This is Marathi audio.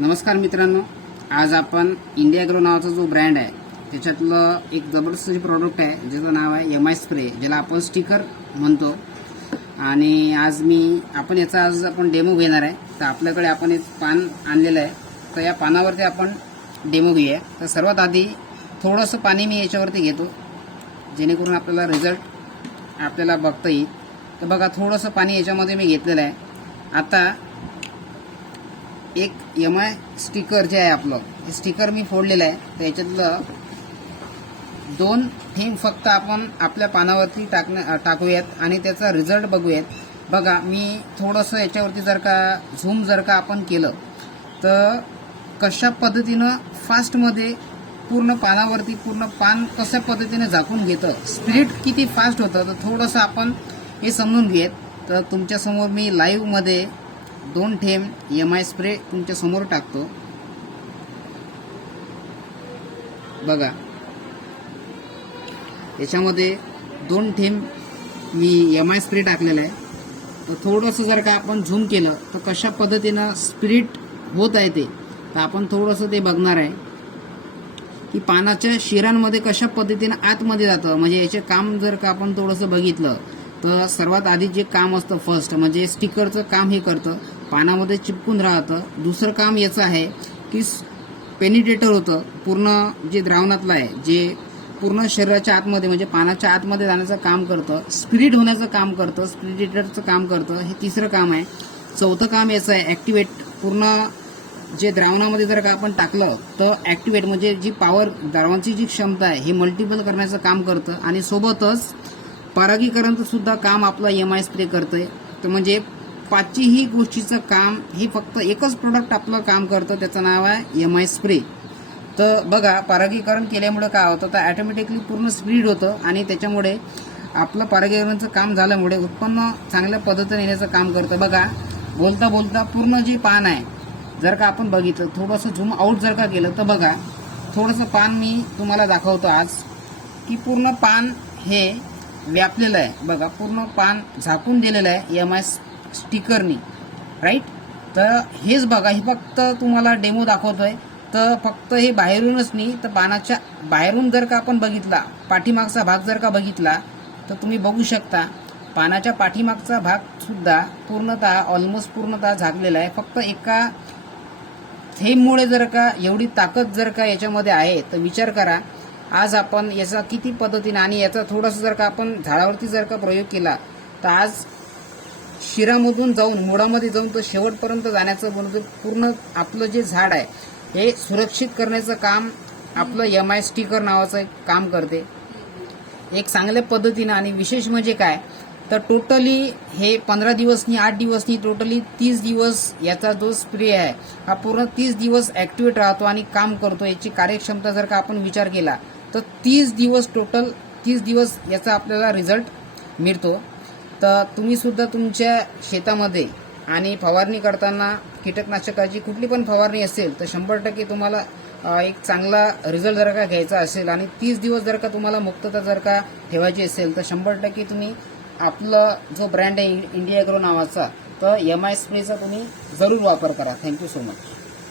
नमस्कार मित्रांनो आज आपण इंडिया ग्रो नावाचा जो ब्रँड आहे त्याच्यातलं एक जबरदस्त जे प्रॉडक्ट आहे ज्याचं नाव आहे एम आय स्प्रे ज्याला आपण स्टिकर म्हणतो. आणि आज मी आपण याचा आज आपण डेमो घेणार आहे. तर आपल्याकडे आपण एक पान आणलेलं आहे. तर या पानावरती आपण डेमो घेऊया. तर सर्वात आधी थोडंसं पाणी मी याच्यावरती घेतो जेणेकरून आपल्याला रिझल्ट आपल्याला बघता येईल. तर बघा थोडंसं पाणी याच्यामध्ये मी घेतलेलं आहे. आता एक एम आय स्टिकर जे आहे आपलं हे स्टिकर मी फोडलेलं आहे. तर याच्यातलं दोन थेंब फक्त आपण आपल्या पानावरती टाकण्या टाकूयात आणि त्याचा रिझल्ट बघूयात. बघा मी थोडंसं याच्यावरती जर का झूम जर का आपण केलं तर कशा पद्धतीनं फास्टमध्ये पूर्ण पानावरती पूर्ण पान कशा पद्धतीने झाकून घेतं स्प्रिट किती फास्ट होतं तर थोडंसं आपण हे समजून घेत तर तुमच्यासमोर मी लाईव्हमध्ये दोन थेंब एम आय स्प्रे तुमच्यासमोर टाकतो. बघा. याच्यामध्ये दोन थेंब मी एम आय स्प्रे टाकलेलं आहे. तर थोडंसं जर का आपण झूम केलं तर कशा पद्धतीनं स्प्रिट होत आहे ते तर आपण थोडंसं ते बघणार आहे. की पानाच्या शिरांमध्ये कशा पद्धतीनं आतमध्ये जातं म्हणजे याचे काम जर का आपण थोडंसं बघितलं तर सर्वात आधी जे काम असतं फर्स्ट म्हणजे स्टिकरचं काम हे करतं. पानामध्ये चिपकून राहतं. दुसरं काम याचं आहे की पेनिटेटर होतं. पूर्ण जे द्रावणातलं आहे जे पूर्ण शरीराच्या आतमध्ये म्हणजे पानाच्या आतमध्ये जाण्याचं काम करतं स्पिरिट होण्याचं काम करतं स्पिरिटेटरचं काम करतं हे तिसरं काम आहे. चौथं काम याचं आहे ॲक्टिवेट पूर्ण जे द्रावणामध्ये जर का आपण टाकलं तर ॲक्टिवेट म्हणजे जी पॉवर द्रावणाची जी क्षमता आहे हे मल्टिपल करण्याचं काम करतं. आणि सोबतच परागीकरणचं सुद्धा काम आपलं एम आय स्प्रे करतंय. तर म्हणजे पाचही गोष्टीचं काम हे फक्त एकच प्रोडक्ट आपलं काम करतं त्याचं नाव आहे एम आय स्प्रे तर बघा परागीकरण केल्यामुळे काय होतं तर ॲटोमॅटिकली पूर्ण स्पीड होतं आणि त्याच्यामुळे आपलं परागीकरणचं काम झाल्यामुळे उत्पन्न चांगल्या पद्धतीने येण्याचं काम करतं. बघा बोलता बोलता पूर्ण जे पान आहे जर का आपण बघितलं थोडंसं झूम आऊट जर का केलं तर बघा थोडंसं पान मी तुम्हाला दाखवतो आज की पूर्ण पान हे व्यापलेलं आहे. बघा पूर्ण पान झाकून दिलेलं आहे एम आय स्टिकरनी राईट तर हेच बघा हे फक्त तुम्हाला डेमो दाखवतोय. तर फक्त हे बाहेरूनच नाही तर पानाच्या बाहेरून जर का आपण बघितला पाठीमागचा भाग जर का बघितला तर तुम्ही बघू शकता पानाच्या पाठीमागचा भाग सुद्धा पूर्णतः ऑलमोस्ट पूर्णतः झाकलेला आहे. फक्त एका थेंबमुळे जर का एवढी ताकद जर का याच्यामध्ये आहे तर विचार करा आज आपण याचा किती पद्धतीने आणि याचा थोडंसं जर का आपण झाडावरती जर का प्रयोग केला तर आज शिरामधून जाऊन मुळामध्ये जाऊन तो शेवटपर्यंत जाण्याचं बनवतो पूर्ण आपलं जे झाड आहे हे सुरक्षित करण्याचं काम आपलं एम आय स्टिकर नावाचं काम करते. एक चांगल्या पद्धतीनं आणि विशेष म्हणजे काय? तर टोटली हे पंधरा दिवसनी आठ दिवसनी टोटली तीस दिवस याचा जो स्प्रे आहे हा पूर्ण तीस दिवस ॲक्टिवेट राहतो आणि काम करतो. याची कार्यक्षमता जर का आपण विचार केला तर तीस दिवस टोटल तीस दिवस याचा आपल्याला रिझल्ट मिळतो. तर तुम्ही सुद्धा तुमच्या शेतामध्ये आणि फवारणी करताना कीटकनाशकाची कुठली पण फवारणी असेल तर शंभर टक्के तुम्हाला एक चांगला रिझल्ट जर का घ्यायचा असेल आणि तीस दिवस जर का तुम्हाला मुक्तता जर का ठेवायची असेल तर शंभर टक्के तुम्ही आपलं जो ब्रँड आहे इंडिया ग्रो नावाचा तर एम आय स्प्रेचा तुम्ही जरूर वापर करा. Thank you so much